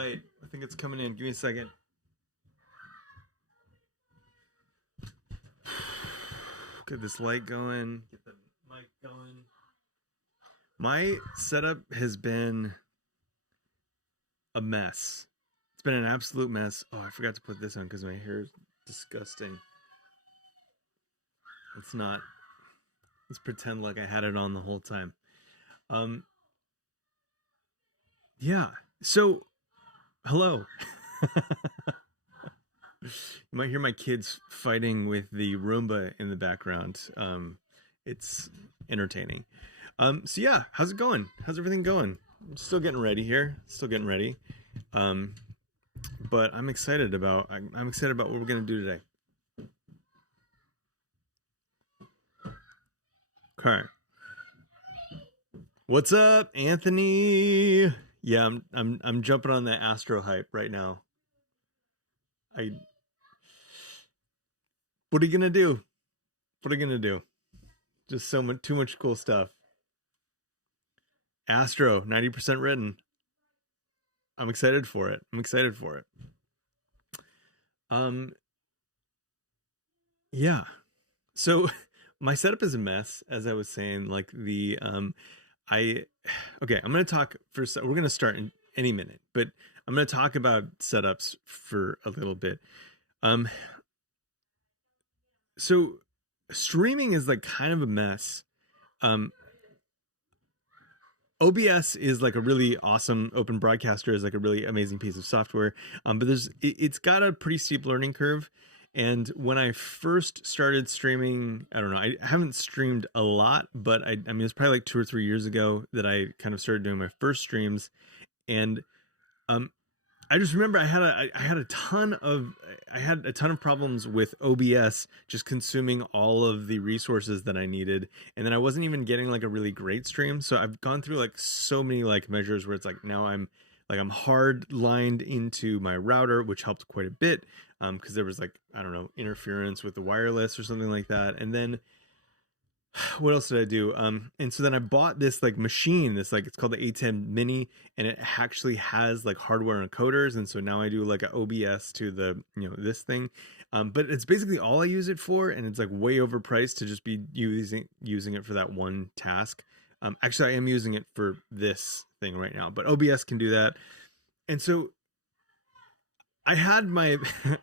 right. I think it's coming in. Give me a second. Get this light going. Get the mic going. My setup has been a mess. It's been an absolute mess. Oh, I forgot to put this on because my hair is disgusting. It's not. Let's pretend like I had it on the whole time. Yeah. So, hello. You might hear my kids fighting with the Roomba in the background. It's entertaining. So yeah, how's it going? How's everything going? I'm still getting ready here. Still getting ready. But I'm excited about what we're gonna do today. Okay. What's up, Anthony? Yeah, I'm jumping on the Astro hype right now. What are you gonna do? What are you gonna do? Just too much cool stuff. Astro, 90% written. I'm excited for it. Yeah. So my setup is a mess, as I was saying. Like I'm gonna talk first. We're gonna start in any minute, but I'm gonna talk about setups for a little bit. So streaming is like kind of a mess. OBS is like a really awesome open broadcaster, is like a really amazing piece of software. But it's got a pretty steep learning curve. And when I first started streaming, I don't know, I haven't streamed a lot, but I mean, it's probably like 2 or 3 years ago that I kind of started doing my first streams. And I just remember I had a ton of problems with OBS just consuming all of the resources that I needed, and then I wasn't even getting like a really great stream. So I've gone through like so many like measures where it's like now I'm hard lined into my router, which helped quite a bit because there was like, I don't know, interference with the wireless or something like that. And then what else did I do? And so then I bought this like machine, it's called the A10 Mini, and it actually has like hardware encoders. And so now I do like an OBS to the, this thing. But it's basically all I use it for. And it's like way overpriced to just be using it for that one task. Actually I am using it for this thing right now, but OBS can do that. And so I had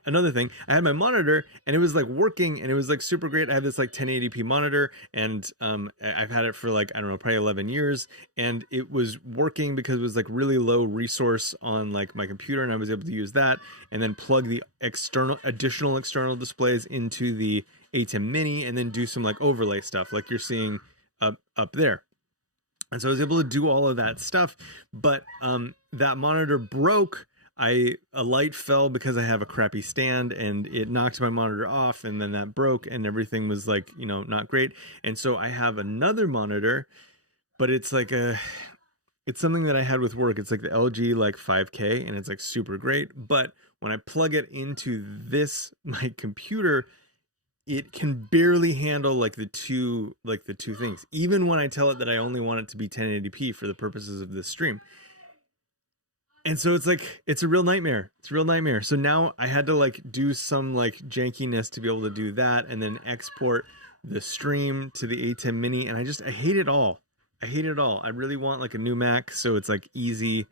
another thing, I had my monitor and it was like working and it was like super great. I have this like 1080p monitor and I've had it for like, I don't know, probably 11 years, and it was working because it was like really low resource on like my computer, and I was able to use that and then plug the additional external displays into the A10 Mini and then do some like overlay stuff like you're seeing up there. And so I was able to do all of that stuff, but that monitor broke. A light fell because I have a crappy stand and it knocked my monitor off, and then that broke and everything was like, not great. And so I have another monitor, but it's like it's something that I had with work. It's like the LG like 5K and it's like super great. But when I plug it into my computer, it can barely handle like the two things, even when I tell it that I only want it to be 1080p for the purposes of this stream. And so it's a real nightmare. So now I had to like do some like jankiness to be able to do that and then export the stream to the A10 Mini. And I hate it all. I really want like a new Mac so it's like easy.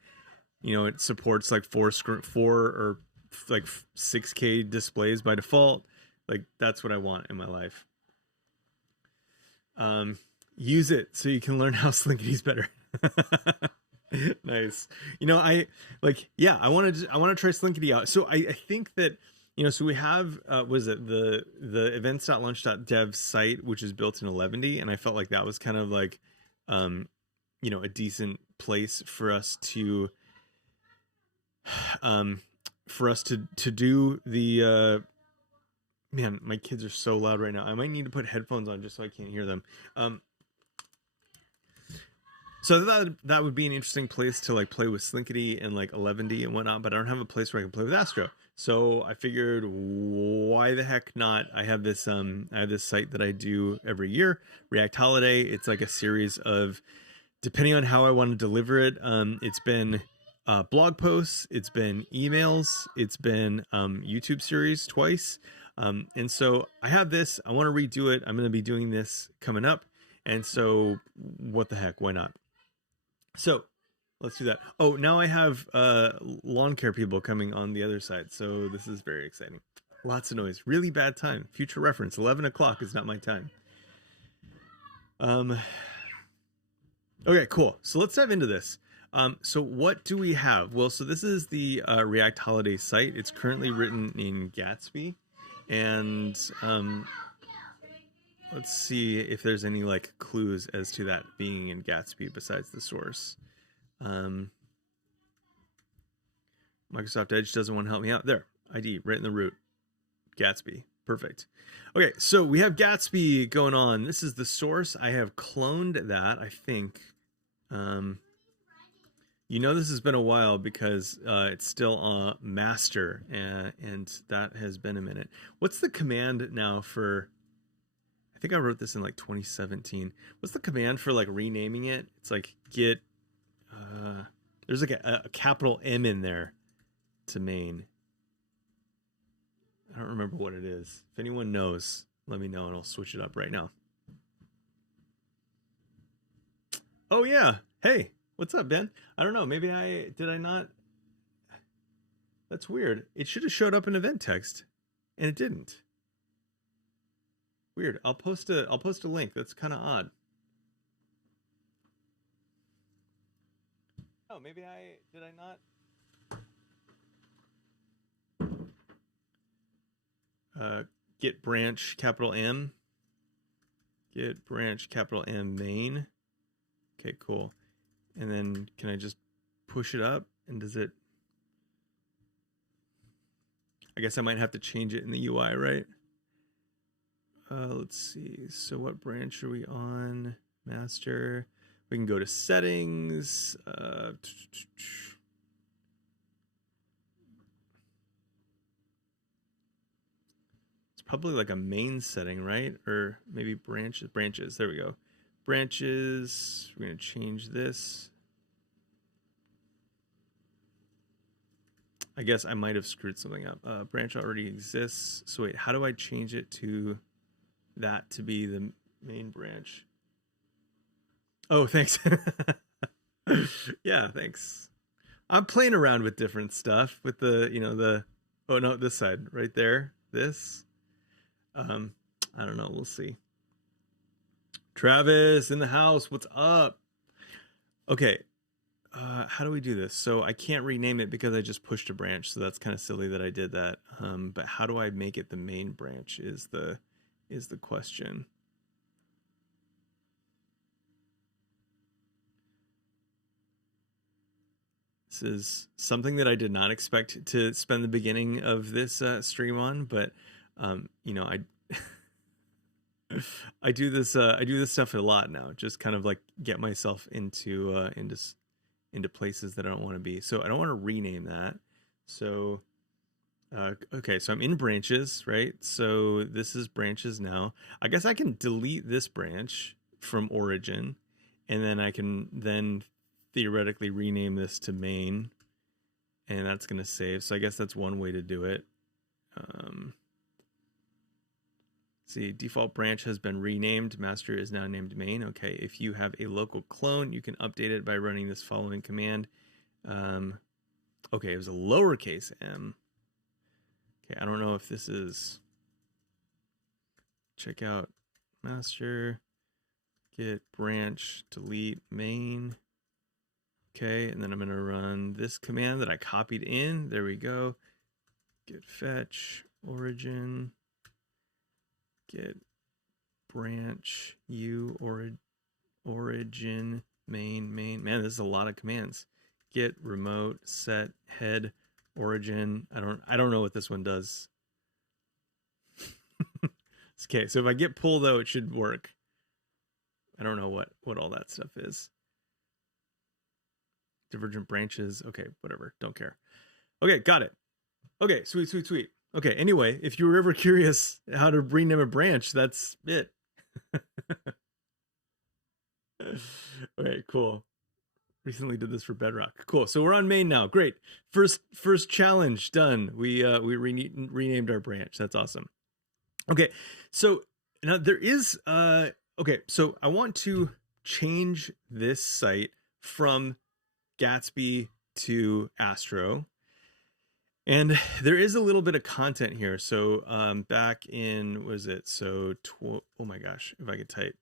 It supports like 4 or like 6K displays by default. Like that's what I want in my life. Use it so you can learn how Slinkity's better. Nice. I want to try Slinkity out. So I think that, so we have, the events.lunch.dev site, which is built in 11D. And I felt like that was kind of like, a decent place for us to do the, man, my kids are so loud right now. I might need to put headphones on just so I can't hear them. So that would be an interesting place to like play with Slinkity and like 11D and whatnot, but I don't have a place where I can play with Astro. So I figured, why the heck not? I have this site that I do every year, React.holiday. It's like a series of, depending on how I want to deliver it, it's been blog posts, it's been emails, it's been YouTube series twice. And so I have this, I want to redo it. I'm going to be doing this coming up. And so what the heck, why not? So let's do that. Oh, now I have lawn care people coming on the other side. So this is very exciting. Lots of noise. Really bad time. Future reference. 11 o'clock is not my time. Okay, cool. So let's dive into this. So what do we have? Well, so this is the React Holiday site. It's currently written in Gatsby. And let's see if there's any like clues as to that being in Gatsby besides the source. Microsoft Edge doesn't want to help me out. There, ID, right in the root. Gatsby. Perfect. Okay, so we have Gatsby going on. This is the source. I have cloned that, I think. You know this has been a while because it's still master, and that has been a minute. What's the command now for... I think I wrote this in like 2017. What's the command for like renaming it? It's like git... there's like a capital M in there to main. I don't remember what it is. If anyone knows, let me know and I'll switch it up right now. Oh yeah. Hey, what's up, Ben? I don't know. Maybe did I not? That's weird. It should have showed up in event text and it didn't. Weird. I'll post a link. That's kind of odd. Oh, maybe did I not? Git branch capital M. Git branch capital M main. Okay, cool. And then can I just push it up? And does it... I guess I might have to change it in the UI, right? Let's see. So what branch are we on? Master. We can go to settings. Probably like a main setting, right? Or maybe branches. There we go. Branches. We're going to change this. I guess I might have screwed something up. Branch already exists. So wait, how do I change it to that to be the main branch? Oh, thanks. Yeah, thanks. I'm playing around with different stuff with the, oh no, this side right there. This. I don't know. We'll see. Travis in the house. What's up? Okay. How do we do this? So I can't rename it because I just pushed a branch. So that's kind of silly that I did that. But how do I make it the main branch is the question. This is something that I did not expect to spend the beginning of this stream on, but I do this stuff a lot now, just kind of like get myself into places that I don't want to be. So I don't want to rename that. So okay, so I'm in branches, right? So this is branches now. I guess I can delete this branch from origin, and then I can then theoretically rename this to main, and that's going to save. So I guess that's one way to do it. See, default branch has been renamed. Master is now named main. Okay, if you have a local clone, you can update it by running this following command. Okay, it was a lowercase m. Okay, I don't know if this is... Check out master, git branch, delete main. Okay, and then I'm going to run this command that I copied in. There we go. Git fetch, origin, git branch, origin, main. Man, this is a lot of commands. Git remote, set, head, origin. I don't know what this one does. Okay, so if I get pull though, it should work. I don't know what all that stuff is. Divergent branches. Okay, whatever. Don't care. Okay, got it. Okay, sweet. Okay, anyway, if you were ever curious how to rename a branch, that's it. Okay, cool. Recently did this for Bedrock. Cool. So we're on main now. Great. First challenge done. We renamed our branch. That's awesome. Okay. So now there is okay. So I want to change this site from Gatsby to Astro. And there is a little bit of content here. So back in, was it? So, oh my gosh, if I could type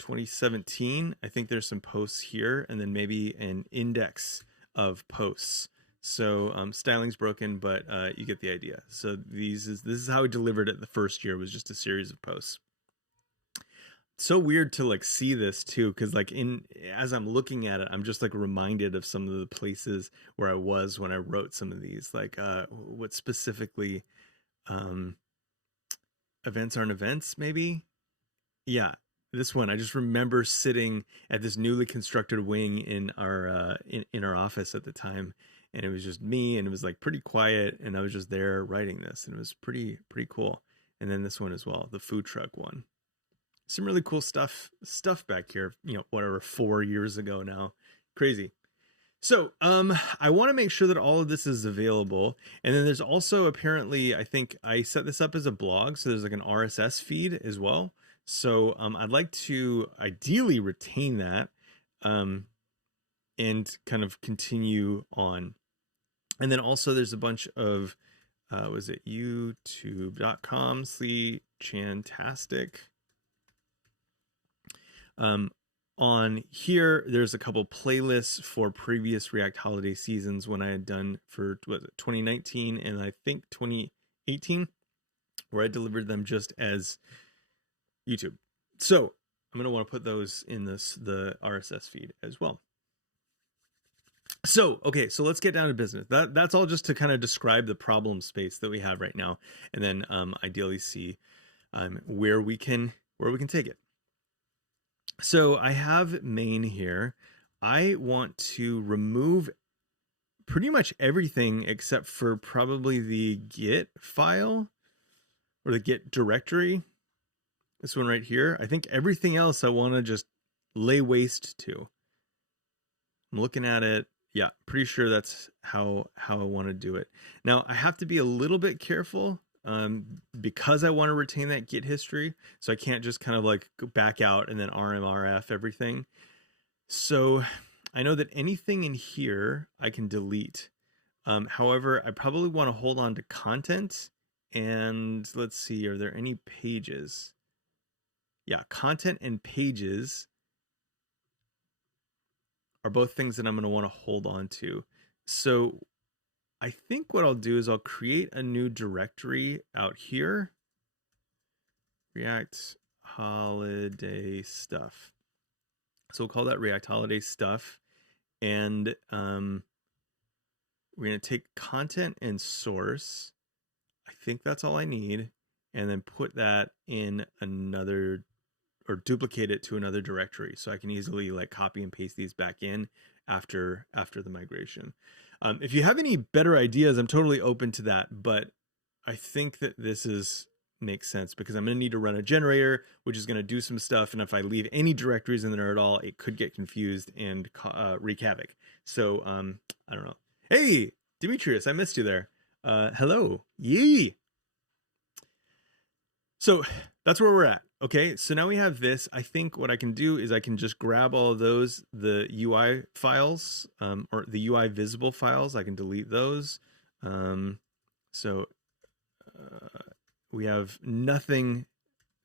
2017, I think there's some posts here and then maybe an index of posts. So styling's broken, but you get the idea. So this is how we delivered it the first year, was just a series of posts. So weird to like see this too, because like as I'm looking at it, I'm just like reminded of some of the places where I was when I wrote some of these, like what specifically events aren't events, maybe. Yeah, this one, I just remember sitting at this newly constructed wing in our office at the time, and it was just me, and it was like pretty quiet, and I was just there writing this, and it was pretty cool. And then this one as well, the food truck one. Some really cool stuff back here, you know, whatever, 4 years ago now. Crazy. So I want to make sure that all of this is available. And then there's also, apparently, I think I set this up as a blog, so there's like an RSS feed as well. So I'd like to ideally retain that and kind of continue on. And then also there's a bunch of was it youtube.com/chantastic. On here, there's a couple playlists for previous React holiday seasons when I had done for 2019 and I think 2018, where I delivered them just as YouTube. So I'm going to want to put those in the RSS feed as well. So, okay, so let's get down to business. That's all just to kind of describe the problem space that we have right now, and then ideally see where we can take it. So I have main here. I want to remove pretty much everything except for probably the Git file or the Git directory. This one right here. I think everything else I want to just lay waste to. I'm looking at it. Yeah, pretty sure that's how I want to do it. Now, I have to be a little bit careful because I want to retain that Git history. So I can't just kind of like go back out and then RMRF everything. So I know that anything in here I can delete. However, I probably want to hold on to content. And let's see, are there any pages? Yeah, content and pages are both things that I'm going to want to hold on to. So I think what I'll do is I'll create a new directory out here. React holiday stuff. So we'll call that React holiday stuff. And we're going to take content and source. I think that's all I need. And then put that in another, or duplicate it to another directory. So I can easily like copy and paste these back in after the migration. If you have any better ideas, I'm totally open to that, but I think that this makes sense because I'm going to need to run a generator, which is going to do some stuff. And if I leave any directories in there at all, it could get confused and wreak havoc. So I don't know. Hey, Demetrius, I missed you there. Hello. Yee. So that's where we're at. Okay, so now we have this. I think what I can do is I can just grab all of those, the UI files, or the UI visible files. I can delete those. So we have nothing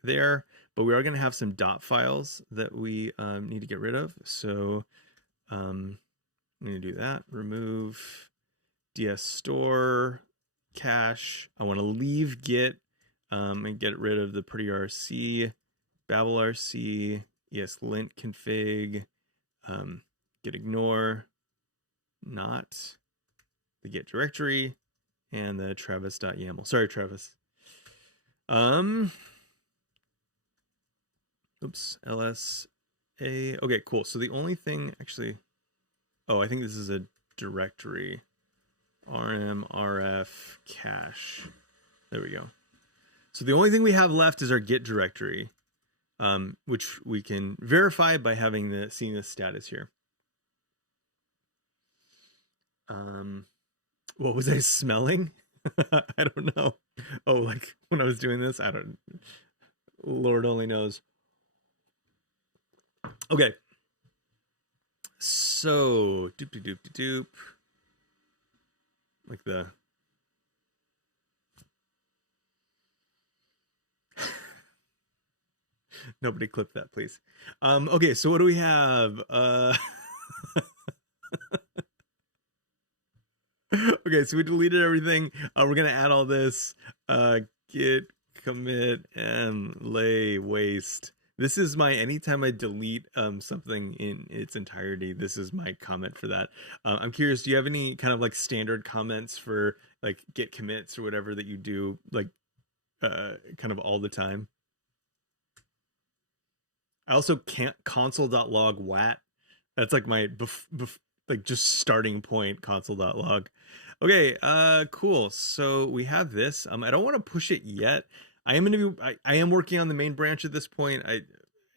there, but we are going to have some dot files that we need to get rid of. So I'm going to do that. Remove DS store cache. I want to leave Git. And get rid of the pretty RC, Babel RC, ESLint config, git ignore, not the Git directory, and the travis.yaml. Sorry, Travis. Oops, LSA. Okay, cool. So the only thing actually, I think this is a directory, rmrf cache. There we go. So the only thing we have left is our Git directory, which we can verify by having seeing the status here. What was I smelling? I don't know. Oh, like when I was doing this, I don't. Lord only knows. Okay. So doop doop doop doop. Like the. Nobody clip that, please. Okay, so what do we have? Okay, so we deleted everything. We're gonna add all this. Git commit and lay waste. This is my anytime I delete something in its entirety. This is my comment for that. I'm curious. Do you have any kind of like standard comments for like git commits or whatever that you do like kind of all the time? I also can't console.log wat. That's like my like just starting point console.log. Okay, cool. So we have this. I don't want to push it yet. I am working on the main branch at this point.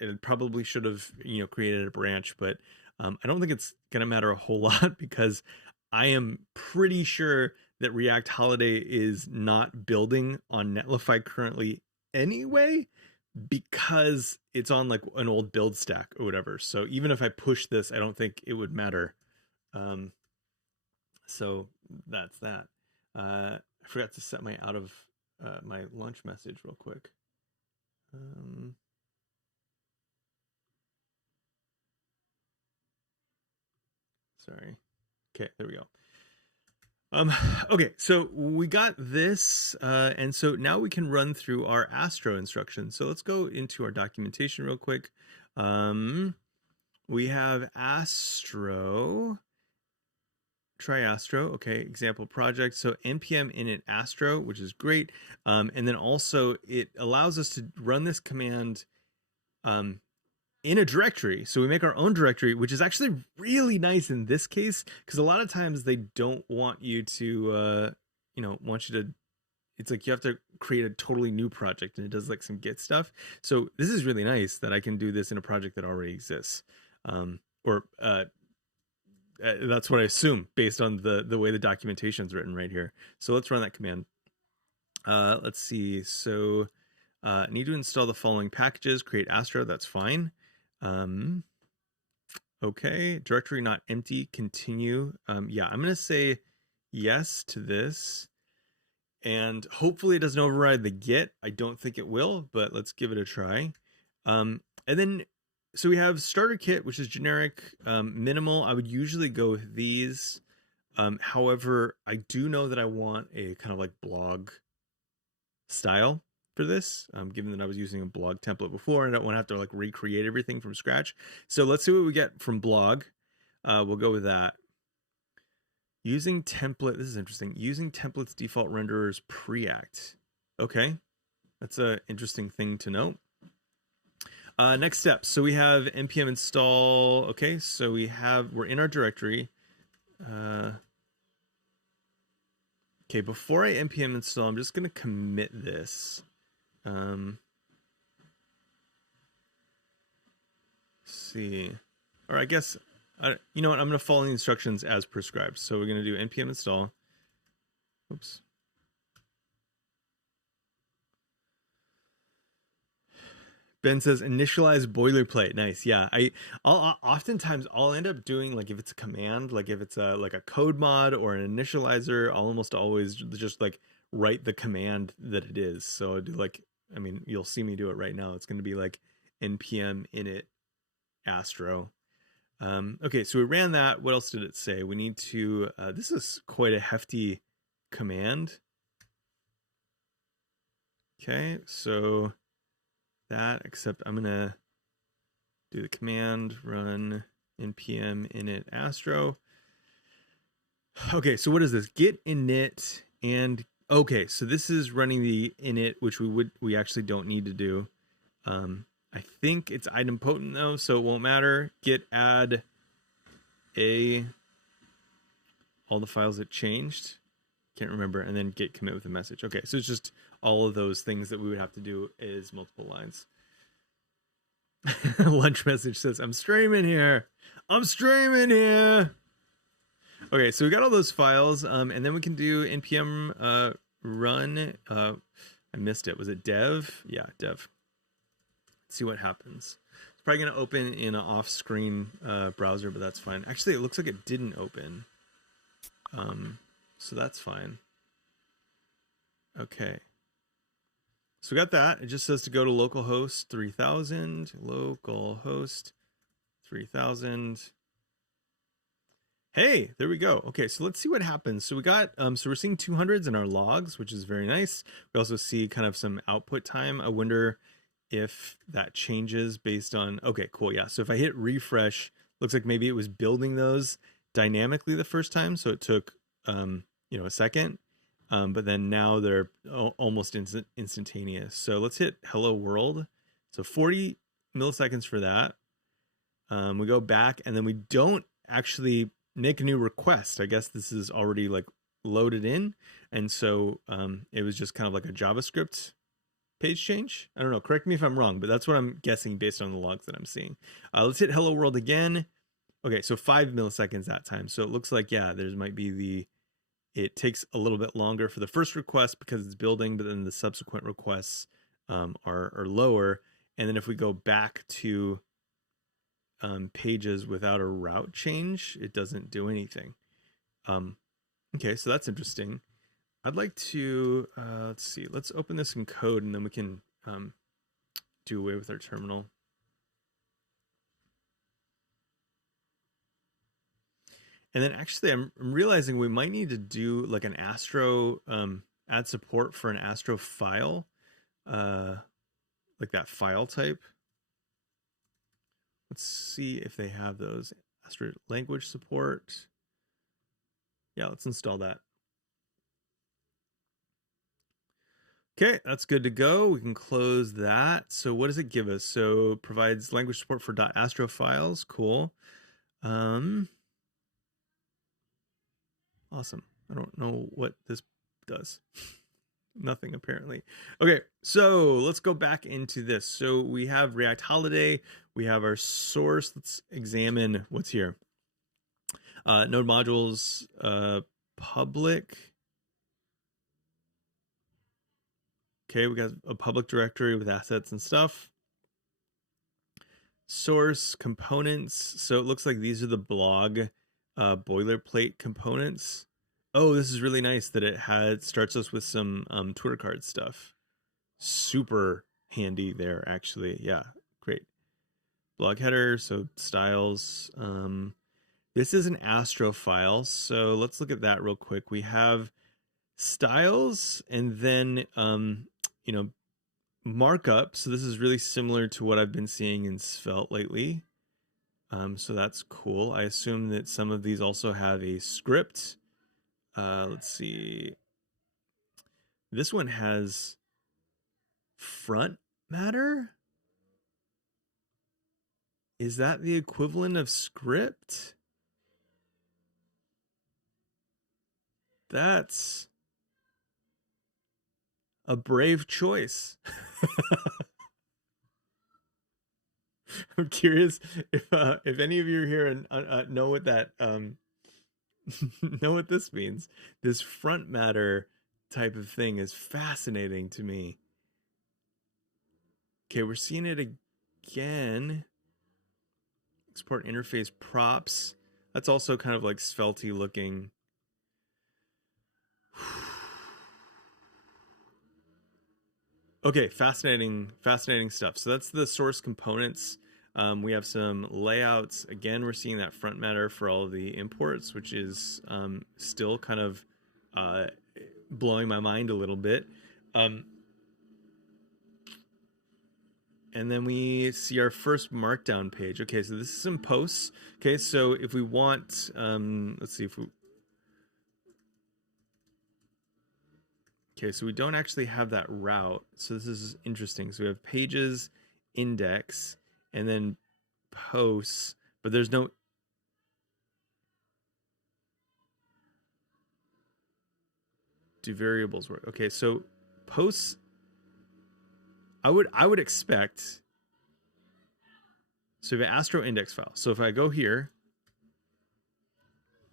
It probably should have, created a branch, but I don't think it's gonna matter a whole lot because I am pretty sure that React Holiday is not building on Netlify currently anyway, because it's on like an old build stack or whatever. So even if I push this, I don't think it would matter. So that's that. I forgot to set my out of my lunch message real quick. Sorry. Okay, there we go. Okay, so we got this, and so now we can run through our Astro instructions. So let's go into our documentation real quick. We have Astro, try Astro, okay, example project. So npm init Astro, which is great. And then also it allows us to run this command in a directory. So we make our own directory, which is actually really nice in this case, because a lot of times they don't want you to, it's like you have to create a totally new project and it does like some Git stuff. So this is really nice that I can do this in a project that already exists. That's what I assume based on the way the documentation is written right here. So let's run that command. Let's see. So need to install the following packages, create Astro, that's fine. Okay, directory not empty, continue. Yeah, I'm gonna say yes to this, and hopefully it doesn't override the Git. I don't think it will, but let's give it a try. And then so we have starter kit, which is generic, minimal. I would usually go with these. However, I do know that I want a kind of like blog style for this, given that I was using a blog template before and I don't want to have to like recreate everything from scratch. So let's see what we get from blog. We'll go with that. Using template, this is interesting. Using templates default renderers preact. Okay, that's an interesting thing to note. Next step. So we have npm install. Okay, so we're in our directory. Okay, before I npm install, I'm just going to commit this. Let's see. Or I guess, you know what? I'm going to follow the instructions as prescribed. So we're going to do npm install. Oops. Ben says initialize boilerplate. Nice. Yeah. I'll oftentimes I'll end up doing, like, if it's a command, like if it's like a code mod or an initializer, I'll almost always just like write the command that it is. So I'll do like, I mean, you'll see me do it right now. It's going to be like npm init Astro. Okay, so we ran that. What else did it say? We need to, this is quite a hefty command. Okay, so that, except I'm gonna do the command run npm init Astro. Okay, so what is this? Git init and okay, so this is running the init, which we actually don't need to do. I think it's idempotent though, so it won't matter. Git add all the files that changed. Can't remember, and then git commit with a message. Okay, so it's just all of those things that we would have to do is multiple lines. Lunch message says, I'm streaming here. I'm streaming here. Okay, so we got all those files, and then we can do npm run. I missed it. Was it dev? Yeah, dev. Let's see what happens. It's probably going to open in an off-screen browser, but that's fine. Actually, it looks like it didn't open. So that's fine. Okay. So we got that. It just says to go to localhost 3000, localhost 3000. Hey, there we go. Okay, so let's see what happens. So we got, so we're seeing 200s in our logs, which is very nice. We also see kind of some output time. I wonder if that changes based on, okay, cool. Yeah. So if I hit refresh, looks like maybe it was building those dynamically the first time. So it took, you know, a second, but then now they're almost instantaneous. So let's hit hello world. So 40 milliseconds for that. We go back and then we don't actually make a new request. I guess this is already like loaded in. And so it was just kind of like a JavaScript page change. I don't know, correct me if I'm wrong, but that's what I'm guessing based on the logs that I'm seeing. Let's hit hello world again. Okay, so 5 milliseconds that time. So it looks like, yeah, there might be it takes a little bit longer for the first request because it's building, but then the subsequent requests are lower. And then if we go back to pages without a route change, it doesn't do anything. Okay, so that's interesting. I'd like to, let's see, let's open this in code and then we can do away with our terminal. And then actually I'm realizing we might need to do like an Astro, add support for an Astro file, like that file type. Let's see if they have those. Astro language support. Yeah, let's install that. Okay, that's good to go. We can close that. So what does it give us? So provides language support for .astro files. Cool. Awesome. I don't know what this does. Nothing apparently. Okay, so let's go back into this. So we have React Holiday. We have our source. Let's examine what's here. Node modules, public. Okay, we got a public directory with assets and stuff. Source components. So it looks like these are the blog boilerplate components. Oh, this is really nice that it starts us with some Twitter card stuff. Super handy there, actually. Yeah, great. Blog header, so styles. This is an Astro file, so let's look at that real quick. We have styles and then, you know, markup. So this is really similar to what I've been seeing in Svelte lately. So that's cool. I assume that some of these also have a script. Let's see. This one has front matter. Is that the equivalent of script? That's a brave choice. I'm curious if any of you are here and know what that know what this means. This front matter type of thing is fascinating to me. Okay, we're seeing it again. Export interface props. That's also kind of like Svelte looking. Okay, fascinating stuff. So that's the source components. We have some layouts. Again, we're seeing that front matter for all of the imports, which is still kind of blowing my mind a little bit. And then we see our first Markdown page. Okay, so this is some posts. Okay, so if we want, let's see if we... Okay, so we don't actually have that route. So this is interesting. So we have pages, index, and then posts, but there's no... Do variables work? Okay, so posts, I would expect... So we have an Astro index file. So if I go here...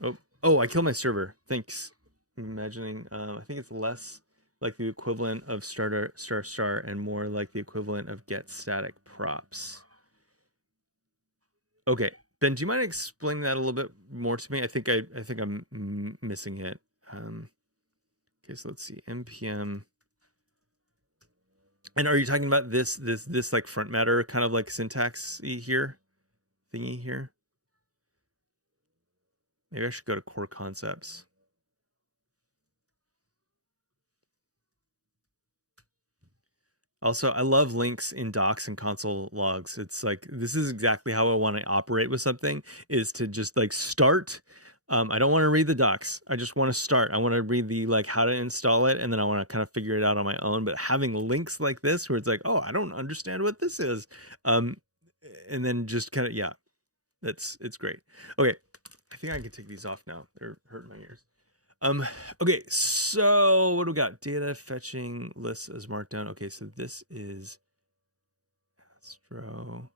Oh, Oh, I killed my server. Thanks. I'm imagining. I think it's less like the equivalent of starter star star and more like the equivalent of get static props. Okay, Ben, do you mind explaining that a little bit more to me? I think I'm missing it. Okay, so let's see. npm. And are you talking about this like front matter kind of like syntax here, thingy here? Maybe I should go to core concepts. Also, I love links in docs and console logs. It's like, this is exactly how I want to operate with something, is to just like start. I don't want to read the docs. I just want to start. I want to read the like how to install it, and then I want to kind of figure it out on my own. But having links like this where it's like, oh, I don't understand what this is. And then just kind of, yeah, it's great. Okay. I think I can take these off now. They're hurting my ears. Okay, so what do we got? Data fetching lists as markdown. Okay, so this is Astro.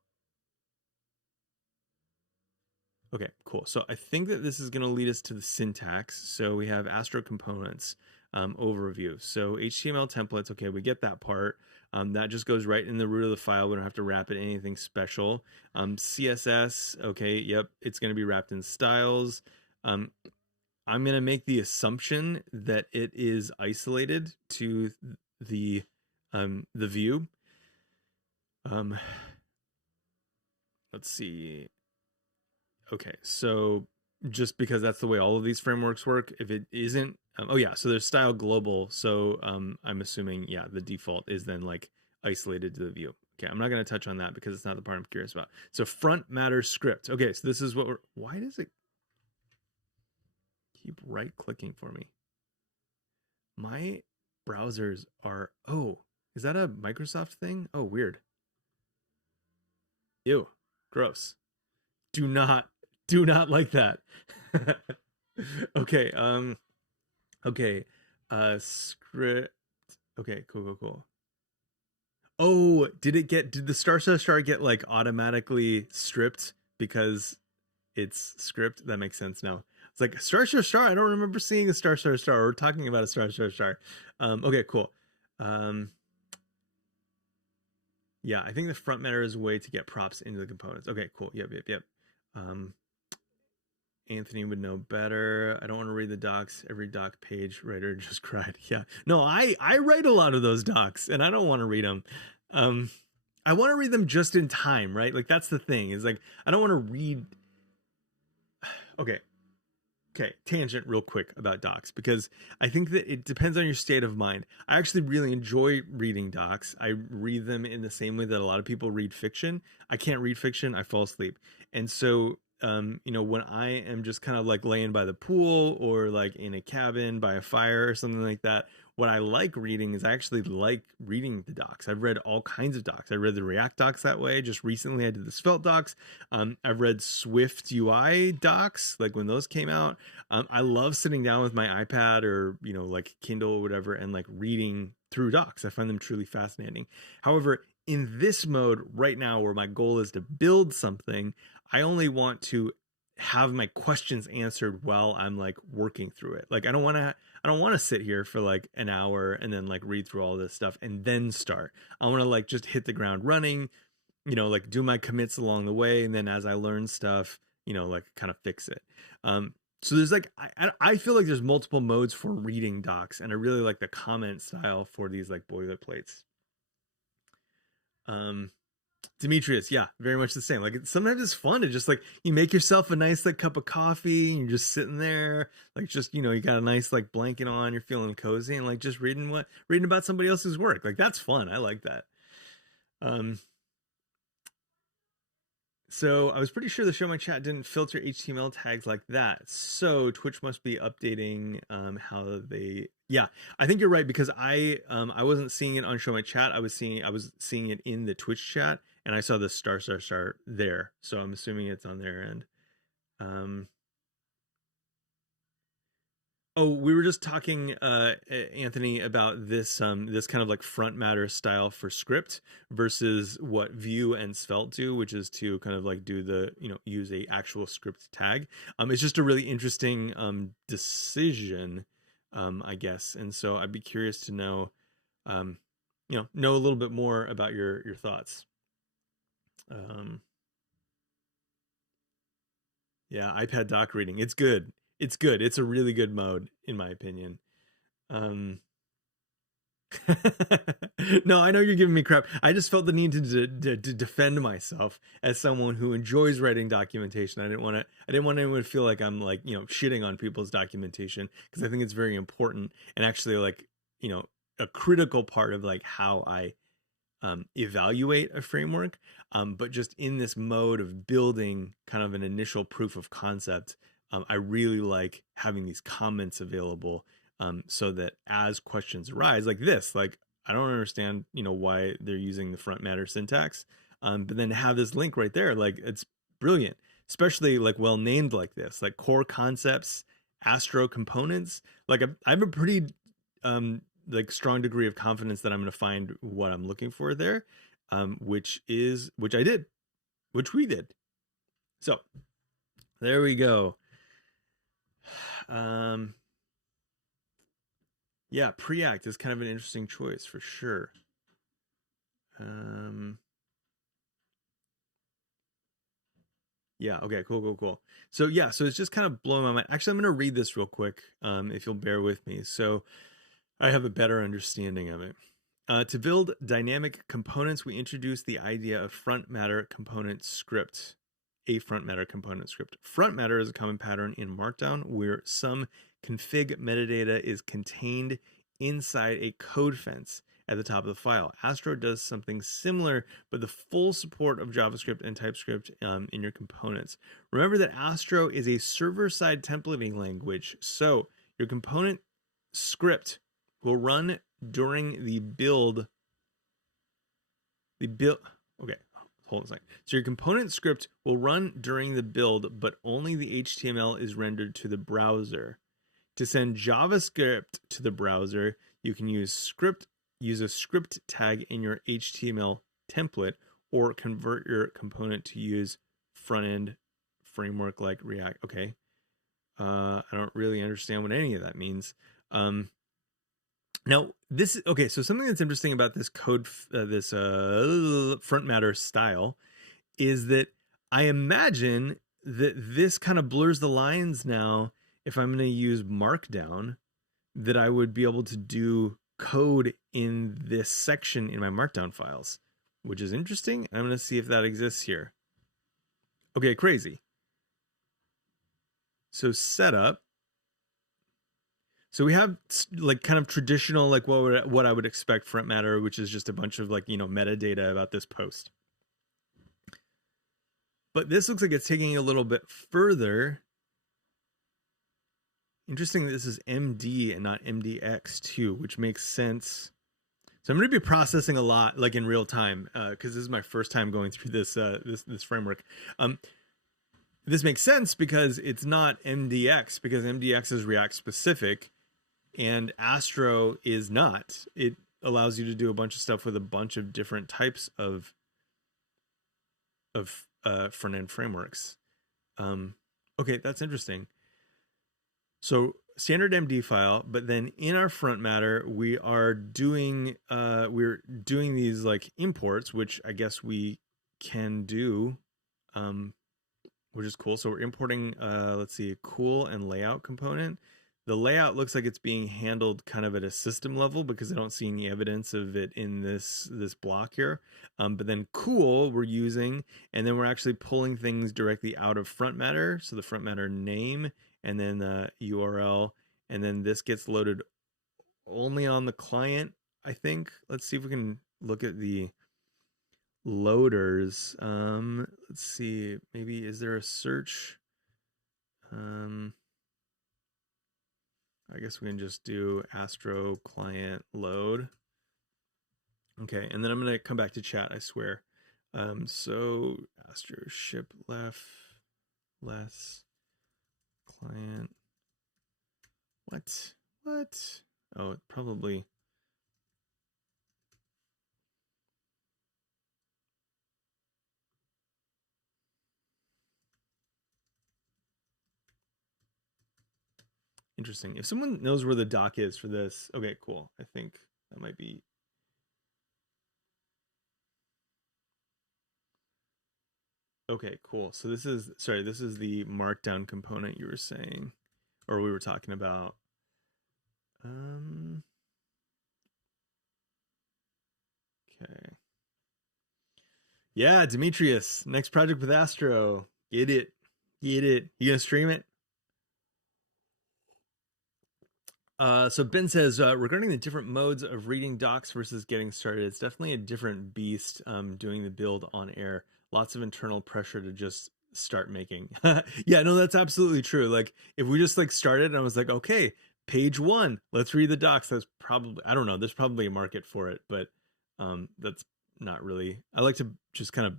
Okay, cool. So I think that this is going to lead us to the syntax. So we have Astro Components overview. So HTML templates, okay, we get that part. That just goes right in the root of the file. We don't have to wrap it in anything special. CSS, okay, yep, it's going to be wrapped in styles. I'm going to make the assumption that it is isolated to the view. Let's see. Okay, so just because that's the way all of these frameworks work, if it isn't, oh yeah, so there's style global. So I'm assuming, yeah, the default is then like isolated to the view. Okay, I'm not going to touch on that because it's not the part I'm curious about. So front matter script. Okay, so this is what we're, why does it keep right clicking for me? My browsers are, oh, is that a Microsoft thing? Oh, weird. Ew, gross. Do not like that. Okay, okay, script. Okay, cool. Oh, did the star get like automatically stripped because it's script? That makes sense now. It's like star. I don't remember seeing a star or talking about a star. Okay, cool. Yeah, I think the front matter is a way to get props into the components. Okay, cool. Yep. Anthony would know better. I don't want to read the docs. Every doc page writer just cried. Yeah. No, I write a lot of those docs and I don't want to read them. I want to read them just in time, right? Like that's the thing. Is like I don't want to read. Okay. Tangent real quick about docs because I think that it depends on your state of mind. I actually really enjoy reading docs. I read them in the same way that a lot of people read fiction. I can't read fiction. I fall asleep. And so when I am just kind of like laying by the pool or like in a cabin by a fire or something like that, what I like reading is I actually like reading the docs. I've read all kinds of docs. I read the React docs that way. Just recently I did the Svelte docs. I've read Swift UI docs, like when those came out. I love sitting down with my iPad or, like Kindle or whatever and like reading through docs. I find them truly fascinating. However, in this mode right now where my goal is to build something, I only want to have my questions answered while I'm like working through it. Like I don't want to sit here for like an hour and then like read through all this stuff and then start. I want to like just hit the ground running, like do my commits along the way, and then as I learn stuff, like kind of fix it. So there's like I feel like there's multiple modes for reading docs, and I really like the comment style for these like boilerplates. Demetrius, yeah, very much the same. Like sometimes it's fun to just like you make yourself a nice like cup of coffee and you're just sitting there, like just you got a nice like blanket on, you're feeling cozy and like just reading about somebody else's work. Like that's fun. I like that. So I was pretty sure the show my chat didn't filter HTML tags like that. So Twitch must be updating how they. Yeah, I think you're right because I wasn't seeing it on show my chat. I was seeing it in the Twitch chat, and I saw the star there. So I'm assuming it's on their end. Oh, we were just talking, Anthony, about this kind of like front matter style for script versus what Vue and Svelte do, which is to kind of like do the, use a actual script tag. It's just a really interesting decision, I guess. And so I'd be curious to know, know a little bit more about your thoughts. Yeah, iPad doc reading. It's good. It's good. It's a really good mode, in my opinion. Um, no, I know you're giving me crap. I just felt the need to defend myself as someone who enjoys writing documentation. I didn't want to. I didn't want anyone to feel like I'm like shitting on people's documentation, because I think it's very important and actually like a critical part of like how I evaluate a framework. But just in this mode of building kind of an initial proof of concept, I really like having these comments available, so that as questions arise, like this, like I don't understand, why they're using the front matter syntax, but then have this link right there, like it's brilliant, especially like well named like this, like core concepts, Astro Components. Like I have a pretty like strong degree of confidence that I'm going to find what I'm looking for there, which we did. So there we go. Yeah, Preact is kind of an interesting choice for sure. Yeah, okay, cool. So yeah, so it's just kind of blowing my mind. Actually, I'm going to read this real quick, if you'll bear with me, so I have a better understanding of it. To build dynamic components, we introduce the idea of front matter component script. A front matter component script. Front matter is a common pattern in Markdown where some config metadata is contained inside a code fence at the top of the file. Astro does something similar, but the full support of JavaScript and TypeScript in your components. Remember that Astro is a server-side templating language, so your component script will run during the build. Okay, hold on a second. So your component script will run during the build, but only the HTML is rendered to the browser. To send JavaScript to the browser, you can use a script tag in your HTML template, or convert your component to use front-end framework like React. Okay. I don't really understand what any of that means. Now, so something that's interesting about this code, this front matter style, is that I imagine that this kind of blurs the lines now. If I'm going to use Markdown, that I would be able to do code in this section in my Markdown files, which is interesting. I'm going to see if that exists here. Okay, crazy. So setup. So we have like kind of traditional, like what I would expect front matter, which is just a bunch of like, metadata about this post. But this looks like it's taking it a little bit further. Interesting that this is MD and not MDX too, which makes sense. So I'm going to be processing a lot, like in real time, because this is my first time going through this this framework. This makes sense because it's not MDX, because MDX is React specific, and Astro is not. It allows you to do a bunch of stuff with a bunch of different types of front-end frameworks. Okay, that's interesting. So standard MD file, but then in our front matter, we are doing we're doing these like imports, which I guess we can do, which is cool. So we're importing, let's see, a cool and layout component. The layout looks like it's being handled kind of at a system level, because I don't see any evidence of it in this block here. But then cool we're using, and then we're actually pulling things directly out of front matter. So the front matter name, and then the URL, and then this gets loaded only on the client, I think. Let's see if we can look at the loaders. Let's see, maybe is there a search? I guess we can just do Astro client load. Okay, and then I'm gonna come back to chat, I swear. So Astro ship less client. What? Oh, probably. Interesting. If someone knows where the doc is for this, okay, cool. I think that might be. Okay, cool. So this is, sorry, this is the Markdown component you were saying, or we were talking about. Okay. Yeah, Demetrius, next project with Astro. Get it. Get it. You gonna stream it? So Ben says, regarding the different modes of reading docs versus getting started, it's definitely a different beast doing the build on air. Lots of internal pressure to just start making. Yeah, no, that's absolutely true. Like if we just like started and I was like, okay, page 1, let's read the docs. That's probably, I don't know, there's probably a market for it, but that's not really, I like to just kind of,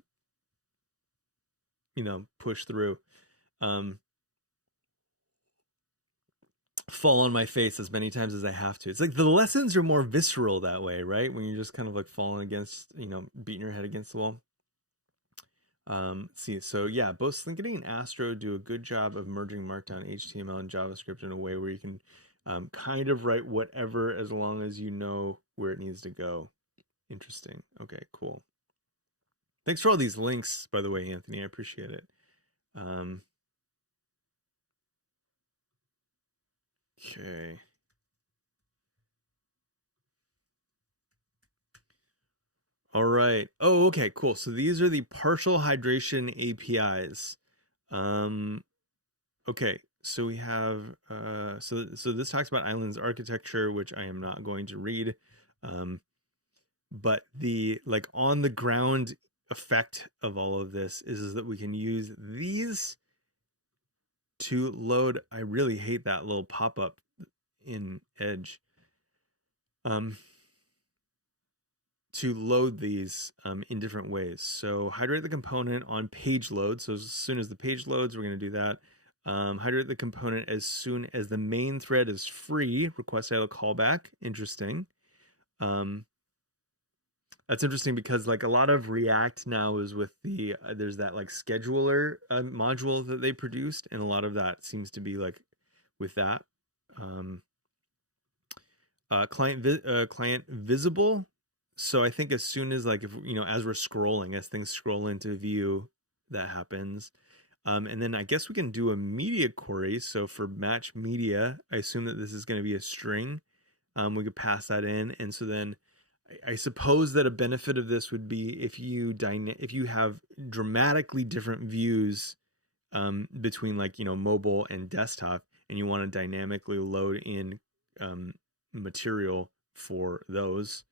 push through. Fall on my face as many times as I have to. It's like the lessons are more visceral that way, right? When you're just kind of like falling against, beating your head against the wall. See, so yeah, both Slinkity and Astro do a good job of merging Markdown, HTML, and JavaScript in a way where you can kind of write whatever as long as you know where it needs to go. Interesting. Okay, cool. Thanks for all these links, by the way, Anthony. I appreciate it. Okay. All right. Oh, okay, cool. So these are the partial hydration APIs. Okay, so we have so this talks about Island's architecture, which I am not going to read. But the like on the ground effect of all of this is that we can use these to load. I really hate that little pop-up in Edge. To load these in different ways. So hydrate the component on page load. So as soon as the page loads, we're going to do that. Hydrate the component as soon as the main thread is free. Request idle callback. Interesting. That's interesting because like a lot of React now is with the there's that like scheduler module that they produced, and a lot of that seems to be like with that. Client visible. So I think as soon as like if as we're scrolling, as things scroll into view, that happens. And then I guess we can do a media query. So for match media, I assume that this is going to be a string. We could pass that in, and so then I suppose that a benefit of this would be if you have dramatically different views between like mobile and desktop, and you want to dynamically load in material for those.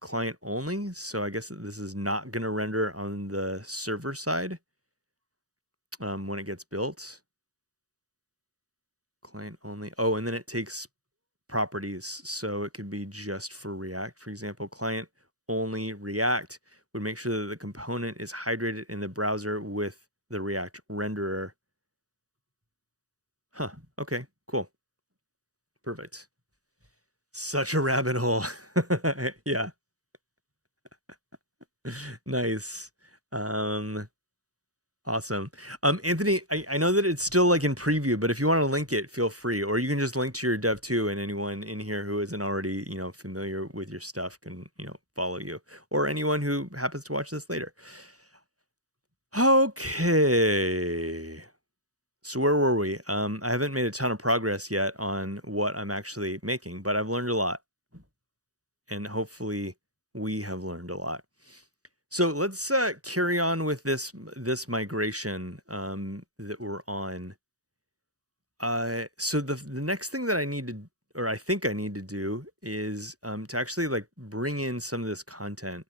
Client only, so I guess this is not going to render on the server side when it gets built. Client only. Oh, and then it takes properties, so it could be just for React. For example, client only React would make sure that the component is hydrated in the browser with the React renderer. Huh, okay, cool. Perfect. Such a rabbit hole. Yeah. Nice. Awesome. Anthony, I know that it's still like in preview, but if you want to link it, feel free. Or you can just link to your dev too, and anyone in here who isn't already, familiar with your stuff can, follow you. Or anyone who happens to watch this later. Okay. So where were we? I haven't made a ton of progress yet on what I'm actually making, but I've learned a lot. And hopefully we have learned a lot. So let's carry on with this migration that we're on. So the next thing that I need to, or I think I need to do, is to actually like bring in some of this content.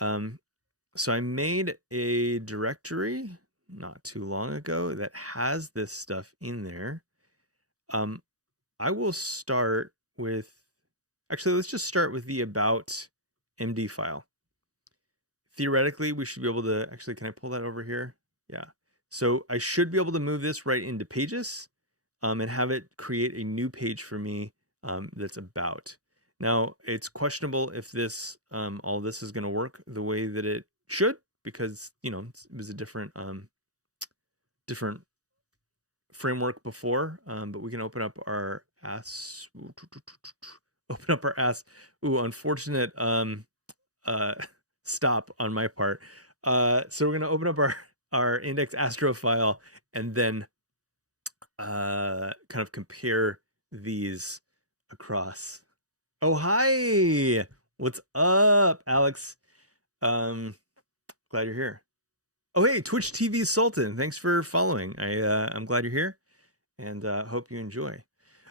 So I made a directory not too long ago that has this stuff in there. I will start with, actually, let's just start with the about MD file. Theoretically, we should be able to, actually, can I pull that over here? Yeah. So I should be able to move this right into pages. and have it create a new page for me that's about. Now, it's questionable if this all this is going to work the way that it should, because it was a different different framework before. But we can open up our unfortunate stop on my part. So we're going to open up our index Astro file and then kind of compare these across. Oh, hi. What's up, Alex? Glad you're here. Oh, hey, Twitch TV Sultan. Thanks for following. I'm glad you're here and hope you enjoy.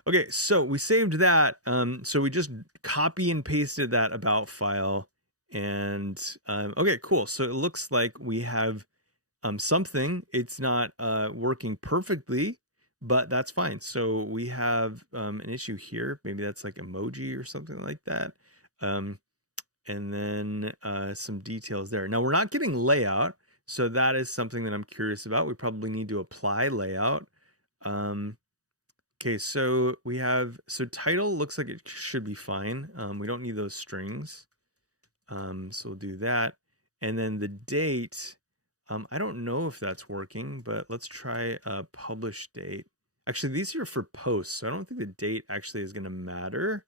Okay, so we saved that. So we just copy and pasted that about file. And okay, cool. So it looks like we have something. It's not working perfectly, but that's fine. So we have an issue here. Maybe that's like emoji or something like that. And then some details there. Now we're not getting layout. So that is something that I'm curious about. We probably need to apply layout. Okay, so we have, so title looks like it should be fine. We don't need those strings. So we'll do that. And then the date, I don't know if that's working, but let's try a publish date. Actually, these are for posts, so I don't think the date actually is going to matter.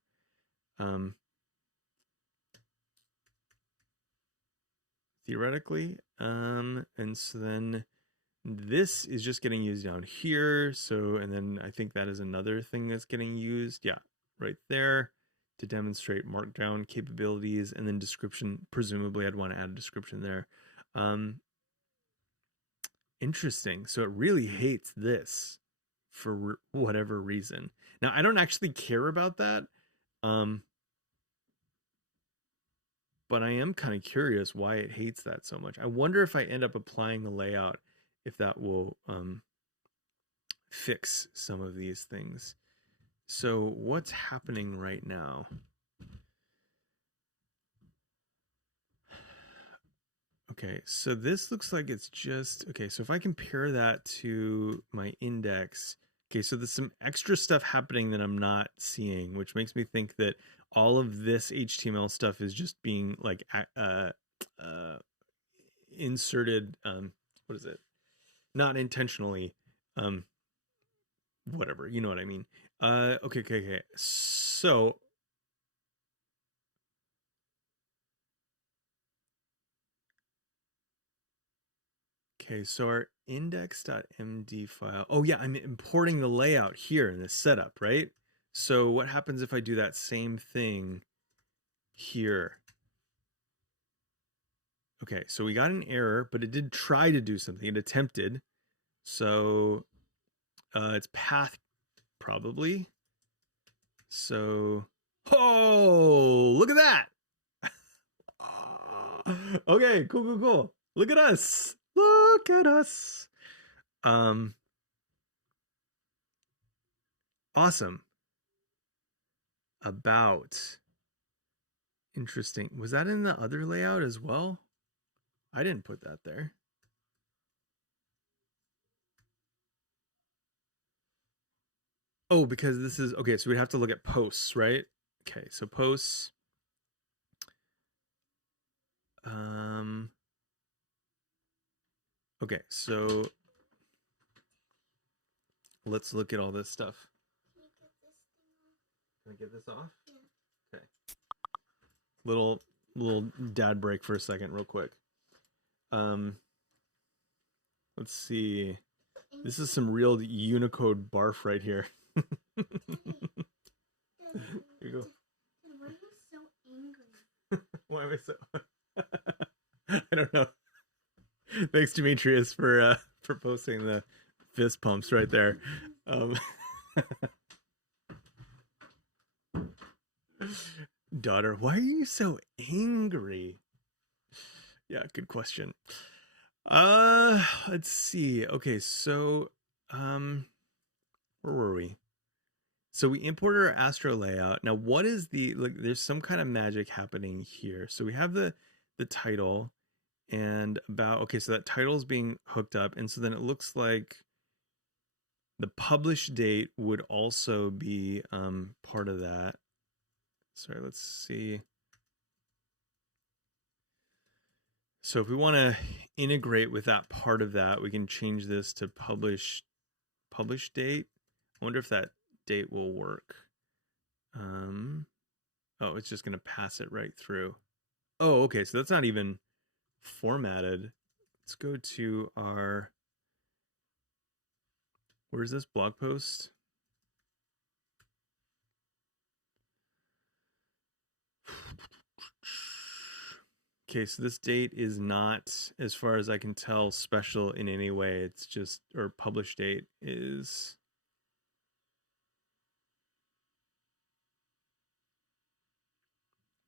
Theoretically. And so then this is just getting used down here. So, and then I think that is another thing that's getting used. Yeah, right there to demonstrate Markdown capabilities, and then description. Presumably I'd want to add a description there. Interesting. So it really hates this for whatever reason. Now I don't actually care about that. But I am kind of curious why it hates that so much. I wonder if I end up applying the layout, if that will fix some of these things. So what's happening right now? Okay, so this looks like it's just, okay, so if I compare that to my index, okay, so there's some extra stuff happening that I'm not seeing, which makes me think that all of this HTML stuff is just being like inserted, what is it? Not intentionally, whatever, you know what I mean. Okay. So okay, so our index.md file. Oh yeah, I'm importing the layout here in this setup, right? So what happens if I do that same thing here? Okay, so we got an error, but it did try to do something. It attempted. So it's path probably. So, oh, look at that. Okay, cool. Look at us. Look at us. Awesome. About. Interesting. Was that in the other layout as well? I didn't put that there. Oh, because this is, okay, so we'd have to look at posts, right? Okay, so posts. Okay, so let's look at all this stuff. Can I get this off? Yeah. Okay. Little dad break for a second, real quick. Let's see. This is some real Unicode barf right here. Here you go. Why are you so angry? Why am I so? I don't know. Thanks, Demetrius, for posting the fist pumps right there. Daughter, why are you so angry? Yeah, good question. Let's see. Okay, so where were we? So we imported our Astro layout. Now, what is the, like, there's some kind of magic happening here. So we have the title and about, okay, so that title is being hooked up. And so then it looks like The publish date would also be part of that. Sorry, let's see. So if we want to integrate with that part of that, we can change this to publish date. I wonder if that date will work. Oh, it's just going to pass it right through. Oh, okay. So that's not even formatted. Let's go to our, where's this blog post? Okay, so this date is not, as far as I can tell, special in any way. It's just, or publish date is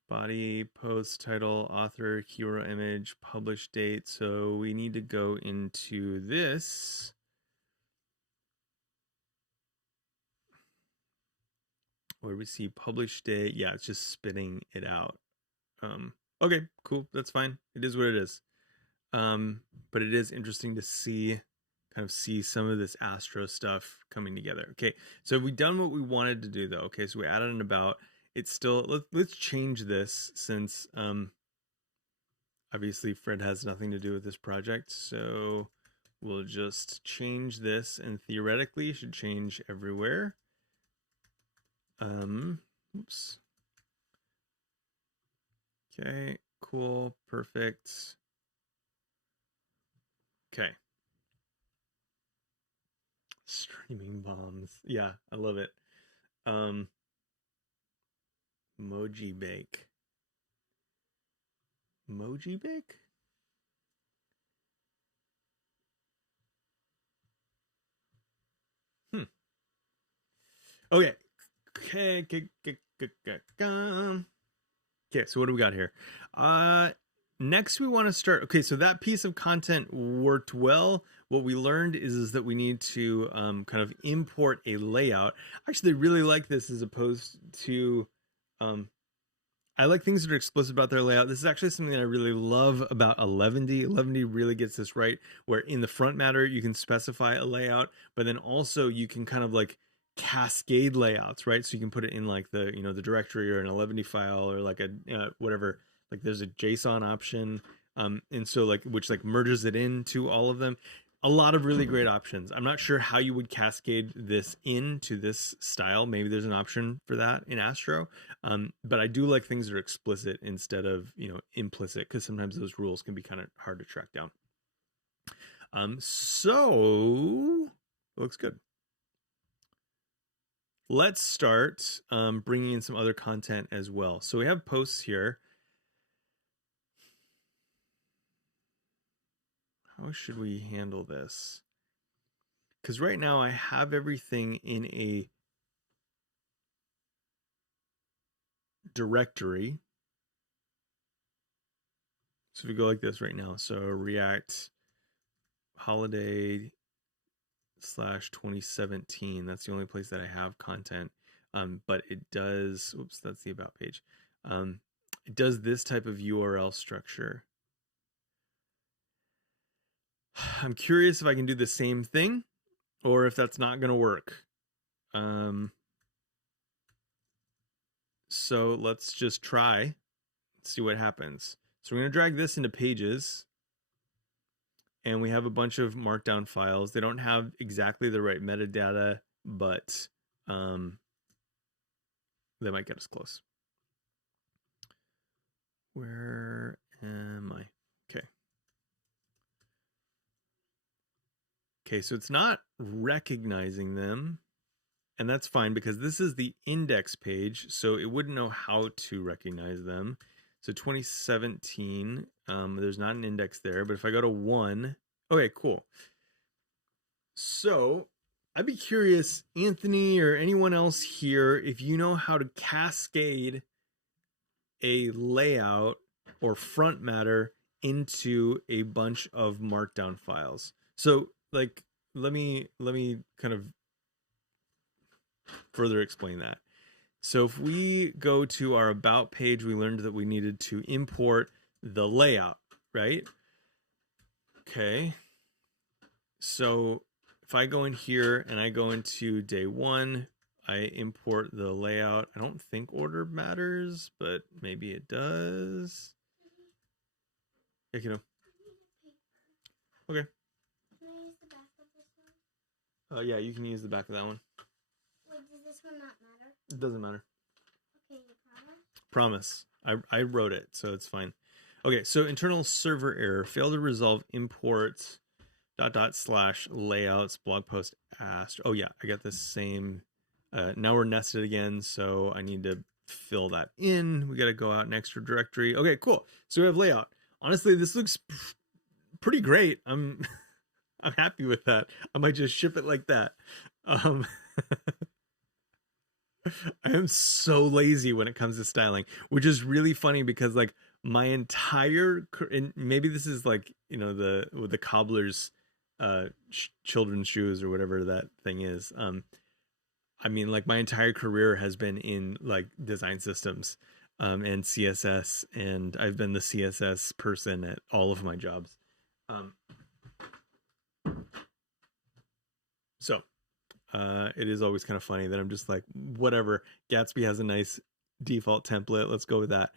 body, post, title, author, hero image, publish date. So we need to go into this. Where we see publish date. Yeah, it's just spitting it out. Okay, cool. That's fine. It is what it is. But it is interesting to see some of this Astro stuff coming together. Okay, so we've done what we wanted to do though. Okay, so we added an about. It's still, let's change this since obviously Fred has nothing to do with this project. So we'll just change this, and theoretically it should change everywhere. Oops. Okay, cool, perfect. Okay. Streaming bombs. Yeah, I love it. Moji bake. Moji bake? Okay. Okay, so what do we got here? Next we want to start. Okay, so that piece of content worked well. What we learned is that we need to kind of import a layout. I actually really like this as opposed to I like things that are explicit about their layout. This is actually something that I really love about 11D. 11D really gets this right, where in the front matter you can specify a layout, but then also you can kind of like cascade layouts, right? So you can put it in like the, you know, the directory or an 11D file or like a whatever, like there's a JSON option, and so like which like merges it into all of them. A lot of really great options. I'm not sure how you would cascade this into this style. Maybe there's an option for that in Astro, but I do like things that are explicit instead of, you know, implicit, because sometimes those rules can be kind of hard to track down. So it looks good. Let's start bringing in some other content as well. So we have posts here. How should we handle this? Because right now I have everything in a directory. So if we go like this right now, so react.holiday /2017, that's the only place that I have content. But it does, oops, that's the about page. It does this type of URL structure. I'm curious if I can do the same thing or if that's not going to work. So let's just try, see what happens. So we're going to drag this into pages, and we have a bunch of markdown files. They don't have exactly the right metadata, but they might get us close. Where am I? Okay. Okay, so it's not recognizing them, and that's fine because this is the index page, so it wouldn't know how to recognize them. So 2017, there's not an index there, but if I go to 1, okay, cool. So I'd be curious, Anthony or anyone else here, if you know how to cascade a layout or front matter into a bunch of markdown files. So like, let me kind of further explain that. So if we go to our about page, we learned that we needed to import the layout, right? Okay. So if if I go in here and I go into day 1, I import the layout. I don't think order matters, but maybe it does. Yeah, you know. Okay. Can I use the back of this one? Yeah, you can use the back of that one. Wait, does this one not matter? It doesn't matter. Okay, you promise? Promise. I wrote it, so it's fine. Okay, so internal server error. Fail to resolve import ... / layouts blog post asked. Oh yeah, I got this same. Now we're nested again, so I need to fill that in. We got to go out an extra directory. Okay, cool. So we have layout. Honestly, this looks pretty great. I'm happy with that. I might just ship it like that. I am so lazy when it comes to styling, which is really funny because like my entire, and maybe this is like, you know, the cobbler's children's shoes or whatever that thing is. I mean, like my entire career has been in like design systems and CSS, and I've been the CSS person at all of my jobs. So it is always kind of funny that I'm just like, whatever, Gatsby has a nice default template, let's go with that.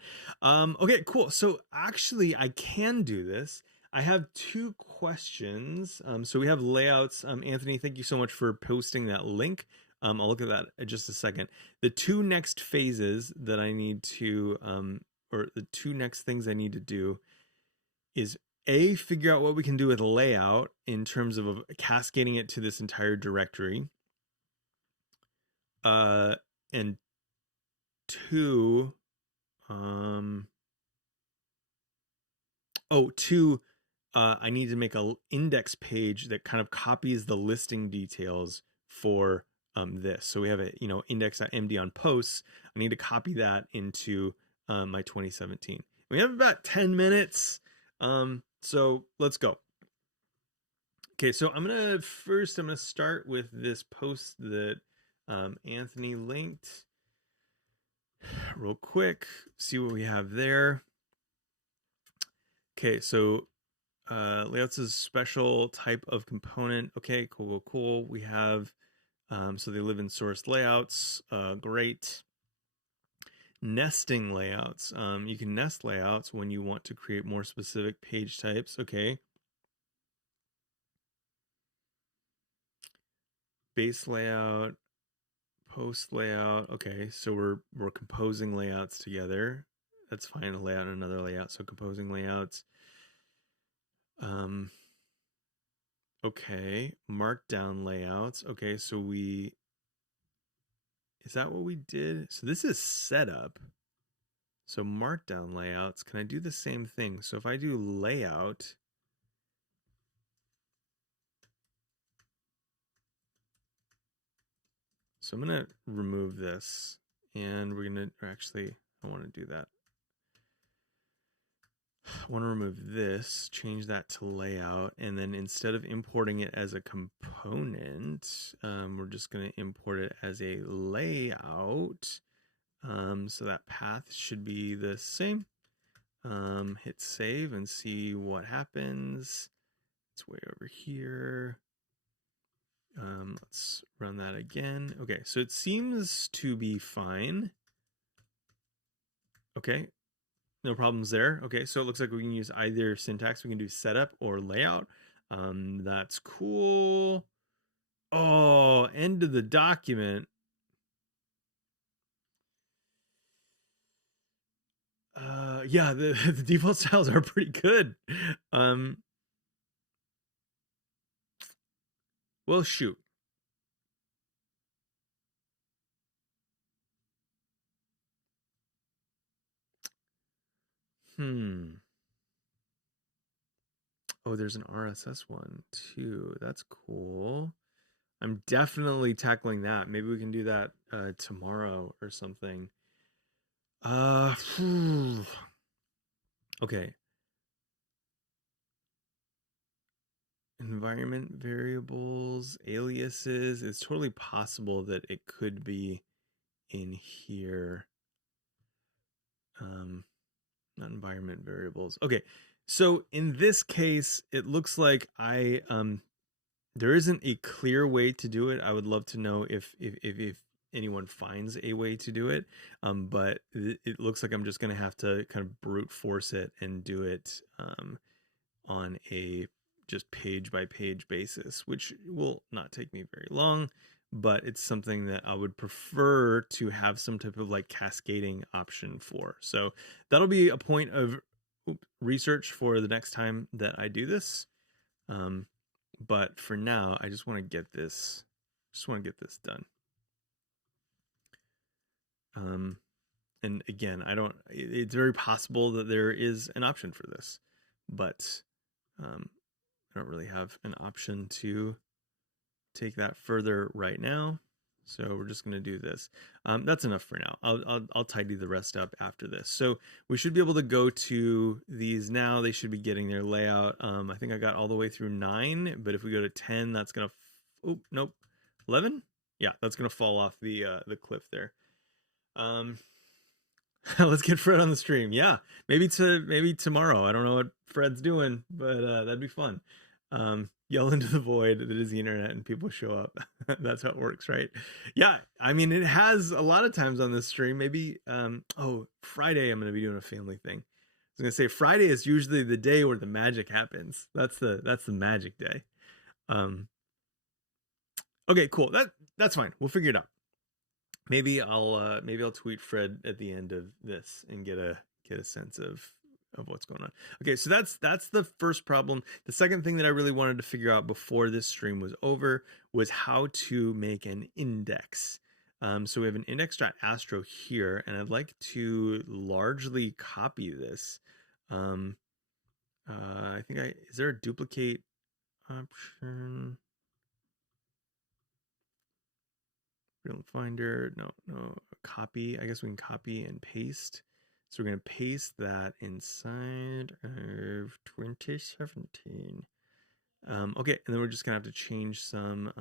Okay, cool. So actually I can do this. I have 2 questions. So we have layouts. Anthony, thank you so much for posting that link. I'll look at that in just a second. The 2 next phases that I need to, or the 2 next things I need to do is A, figure out what we can do with layout in terms of cascading it to this entire directory. And 2, 2, I need to make an index page that kind of copies the listing details for this. So we have a, you know, index.md on posts. I need to copy that into my 2017. We have about 10 minutes. So let's go. Okay, so I'm gonna start with this post that Anthony linked real quick, see what we have there. Okay, so layouts is a special type of component. Okay, cool. We have, so they live in source layouts. Great. Nesting layouts. You can nest layouts when you want to create more specific page types. Okay. Base layout, post layout. Okay, so we're composing layouts together. That's fine. A layout and another layout. So composing layouts. Okay, markdown layouts. Okay, so is that what we did? So this is setup. So markdown layouts, can I do the same thing? So if I do layout, so I'm gonna remove this, and we're gonna, actually, I wanna do that. I want to remove this, change that to layout, and then instead of importing it as a component, we're just going to import it as a layout. So that path should be the same. Hit save and see what happens. It's way over here. Let's run that again. Okay, so it seems to be fine. Okay. No problems there. Okay, so it looks like we can use either syntax. We can do setup or layout. That's cool. Oh, end of the document. Yeah, the default styles are pretty good. Well, shoot. Oh, there's an RSS one too. That's cool. I'm definitely tackling that. Maybe we can do that tomorrow or something. Okay. Environment variables, aliases. It's totally possible that it could be in here. Not environment variables. Okay. So in this case, it looks like I there isn't a clear way to do it. I would love to know if anyone finds a way to do it. But it looks like I'm just going to have to kind of brute force it and do it on a just page by page basis, which will not take me very long, but it's something that I would prefer to have some type of like cascading option for. So that'll be a point of research for the next time that I do this. But for now, I just want to get this done. And again, it's very possible that there is an option for this, but I don't really have an option to take that further right now. So we're just going to do this. That's enough for now. I'll tidy the rest up after this. So we should be able to go to these now. They should be getting their layout. I think I got all the way through 9, but if we go to 10, that's going to, oh, nope, 11? Yeah, that's going to fall off the cliff there. Let's get Fred on the stream. Yeah, maybe tomorrow. I don't know what Fred's doing, but that'd be fun. Yell into the void that is the internet and people show up. That's how it works, right? Yeah, I mean, it has a lot of times on this stream. Maybe Friday I'm going to be doing a family thing. I was going to say Friday is usually the day where the magic happens. That's the magic day. Okay, cool. That's fine. We'll figure it out. Maybe I'll tweet Fred at the end of this and get a sense of what's going on. Okay, so that's the first problem. The second thing that I really wanted to figure out before this stream was over was how to make an index. So we have an index.astro here, and I'd like to largely copy this. I think is there a duplicate option? Field Finder, no, copy. I guess we can copy and paste. So we're going to paste that inside of 2017. Okay, and then we're just going to have to change some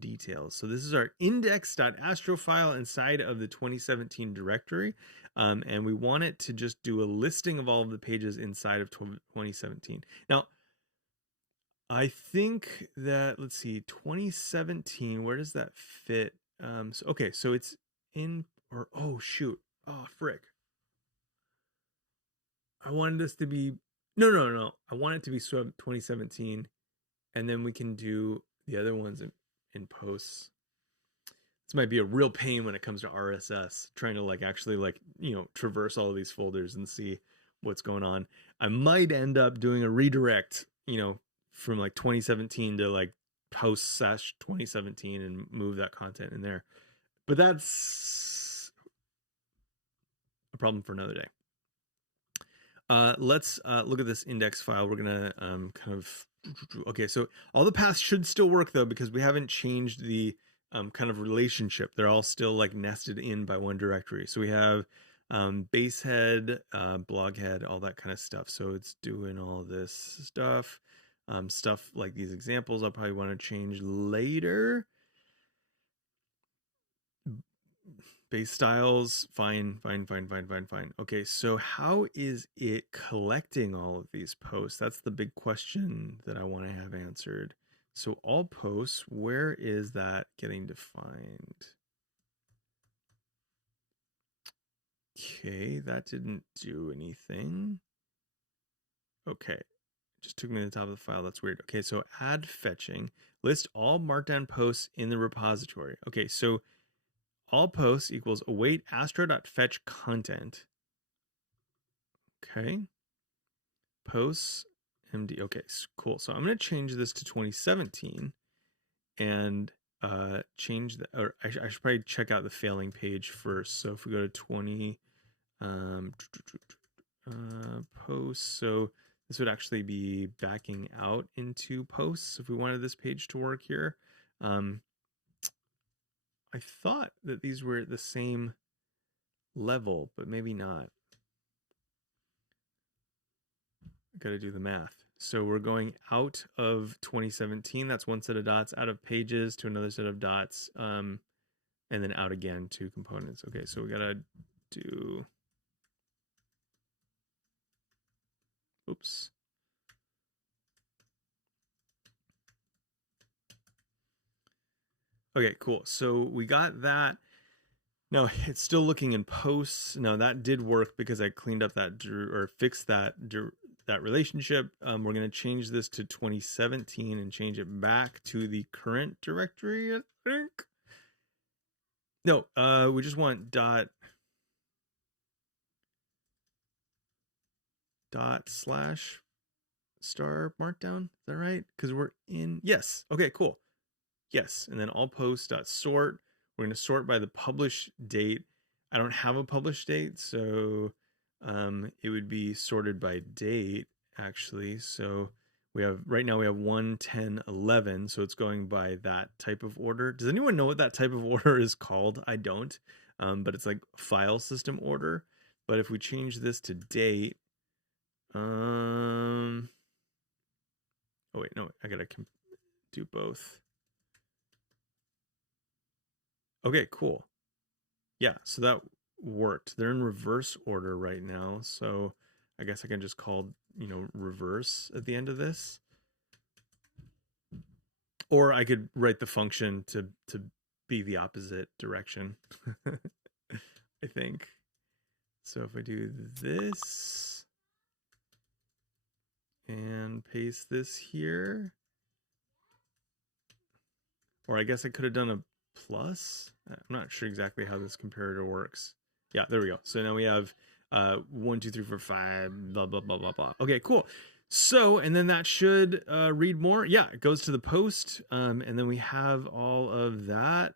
details. So this is our index.astro file inside of the 2017 directory. And we want it to just do a listing of all of the pages inside of 2017. Now, I think that, let's see, 2017, where does that fit? So it's in, or, oh, shoot. Oh, frick. I wanted this to be, no. I want it to be 2017, and then we can do the other ones in posts. This might be a real pain when it comes to RSS, trying to actually traverse all of these folders and see what's going on. I might end up doing a redirect, from 2017 to post / 2017 and move that content in there. But that's a problem for another day. Let's look at this index file. We're gonna okay, so all the paths should still work though, because we haven't changed the kind of relationship. They're all still nested in by one directory. So we have base head, blog head, all that kind of stuff. So it's doing all this stuff. Stuff like these examples I'll probably want to change later. Base styles, fine. Okay, so how is it collecting all of these posts? That's the big question that I want to have answered. So all posts, where is that getting defined? Okay, that didn't do anything. Okay. Just took me to the top of the file. That's weird. Okay, so add fetching. List all markdown posts in the repository. Okay, so all posts equals await astro.fetch content. Okay. Posts MD. Okay, cool. So I'm going to change this to 2017 and change the, or I should probably check out the failing page first. So if we go to 20 posts, so this would actually be backing out into posts if we wanted this page to work here. I thought that these were at the same level, but maybe not. I got to do the math. So we're going out of 2017. That's one set of dots, out of pages to another set of dots, and then out again to components. Okay, so we got to do, oops. Okay, cool. So we got that. Now it's still looking in posts. Now that did work because I cleaned up that or fixed that relationship. We're going to change this to 2017 and change it back to the current directory, I think. No, we just want dot slash star markdown. Is that right? Because we're in, yes. Okay, cool. Yes, and then all posts dot sort. We're going to sort by the publish date. I don't have a publish date, so it would be sorted by date actually. So we have right now we have 1, 10, 11, so it's going by that type of order. Does anyone know what that type of order is called? I don't, but it's like file system order. But if we change this to date, oh wait, no, I gotta do both. Okay, cool. Yeah, so that worked. They're in reverse order right now, so I guess I can just call, reverse at the end of this. Or I could write the function to be the opposite direction, I think. So if I do this and paste this here, or I guess I could have done a plus. I'm not sure exactly how this comparator works. Yeah, there we go. So now we have 1, 2, 3, 4, 5, blah, blah, blah, blah, blah. Okay, cool. So, and then that should read more. Yeah, it goes to the post. And then we have all of that.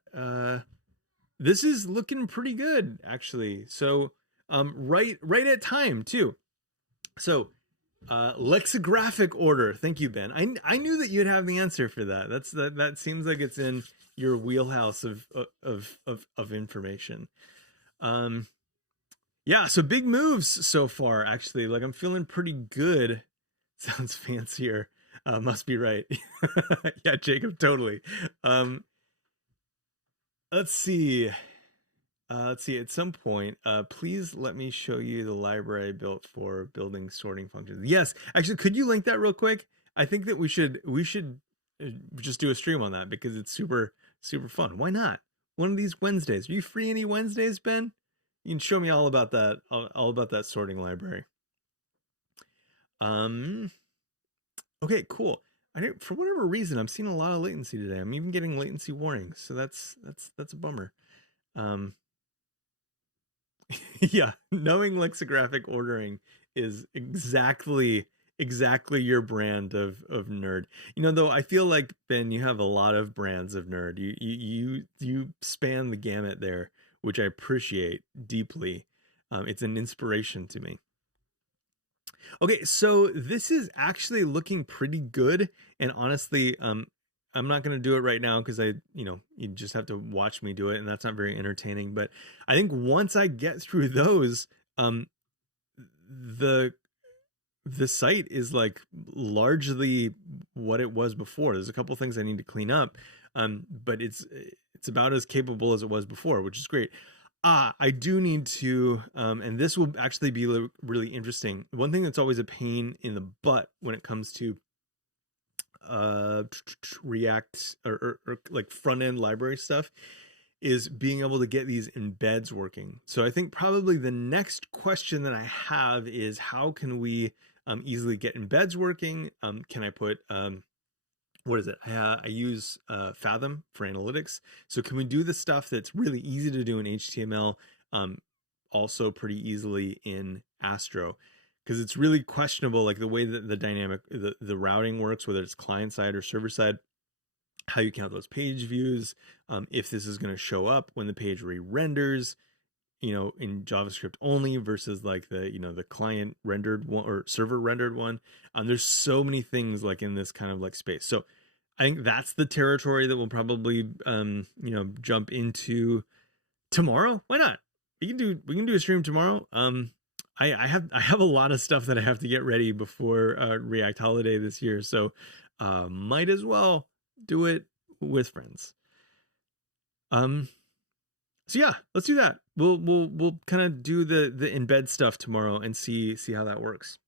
This is looking pretty good, actually. So, right at time, too. So, lexicographic order. Thank you, Ben. I knew that you'd have the answer for that. That seems like it's in your wheelhouse of information. Yeah, so big moves so far, actually. Like I'm feeling pretty good. Sounds fancier. Must be right. Yeah, Jacob, totally. Let's see. At some point, please let me show you the library I built for building sorting functions. Yes, actually, could you link that real quick? I think that we should just do a stream on that because it's super fun. Why not? One of these Wednesdays. Are you free any Wednesdays, Ben? You can show me all about that sorting library. Okay, cool. For whatever reason, I'm seeing a lot of latency today. I'm even getting latency warnings, so that's a bummer. Yeah, knowing lexicographic ordering is exactly your brand of nerd. Though I feel like, Ben, you have a lot of brands of nerd. You span the gamut there, which I appreciate deeply. It's an inspiration to me. Okay, so this is actually looking pretty good, and honestly, I'm not going to do it right now because you just have to watch me do it, and that's not very entertaining. But I think once I get through those, the site is like largely what it was before. There's a couple things I need to clean up, but it's about as capable as it was before, which is great. I do need to, and this will actually be really interesting. One thing that's always a pain in the butt when it comes to React or like front end library stuff is being able to get these embeds working. So I think probably the next question that I have is how can we easily get embeds working? Can I put what is it? I use Fathom for analytics. So can we do the stuff that's really easy to do in HTML also pretty easily in Astro? Because it's really questionable, like the way that the dynamic, the routing works, whether it's client side or server side, how you count those page views, if this is going to show up when the page re-renders, in JavaScript only versus like the client rendered one or server rendered one. There's so many things like in this kind of like space. So I think that's the territory that we'll probably jump into tomorrow. Why not? We can do a stream tomorrow. I have a lot of stuff that I have to get ready before React Holiday this year, so might as well do it with friends. So yeah, let's do that. We'll kind of do the embed stuff tomorrow and see how that works.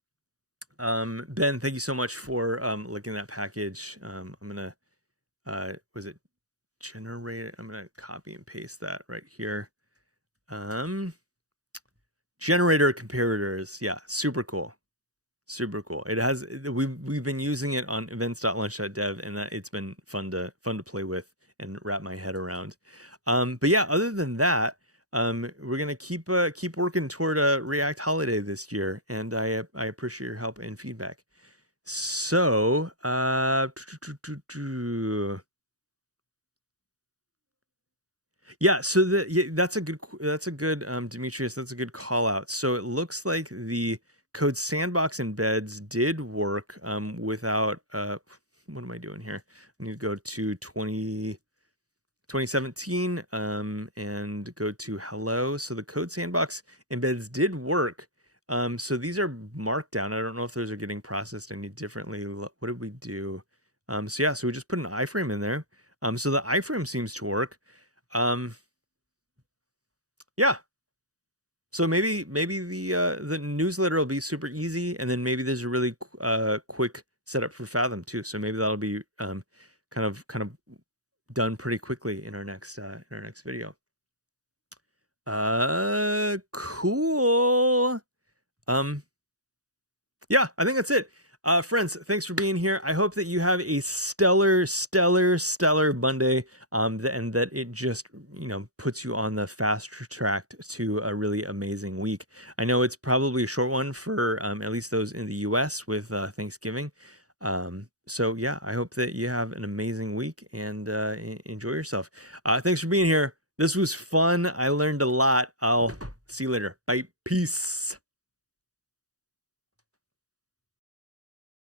Ben, thank you so much for linking that package. I'm gonna was it generate. I'm gonna copy and paste that right here. Generator comparators. Yeah, super cool. Super cool. It has, we've been using it on events.lunch.dev, and that it's been fun to play with and wrap my head around. But yeah, other than that, we're gonna keep working toward a React holiday this year, and I appreciate your help and feedback. So yeah, so that's a good Demetrius, that's a good call out. So it looks like the code sandbox embeds did work without what am I doing here? I need to go to 2017 and go to hello. So the code sandbox embeds did work. So these are markdown. I don't know if those are getting processed any differently. What did we do? So yeah, so we just put an iframe in there. So the iframe seems to work. Yeah. So maybe the newsletter will be super easy, and then maybe there's a really quick setup for Fathom too. So maybe that'll be kind of done pretty quickly in our next video. Cool. Yeah, I think that's it. Friends, thanks for being here. I hope that you have a stellar Monday, and that it just, puts you on the fast track to a really amazing week. I know it's probably a short one for at least those in the US with Thanksgiving. So yeah, I hope that you have an amazing week and enjoy yourself. Thanks for being here. This was fun. I learned a lot. I'll see you later. Bye. Peace.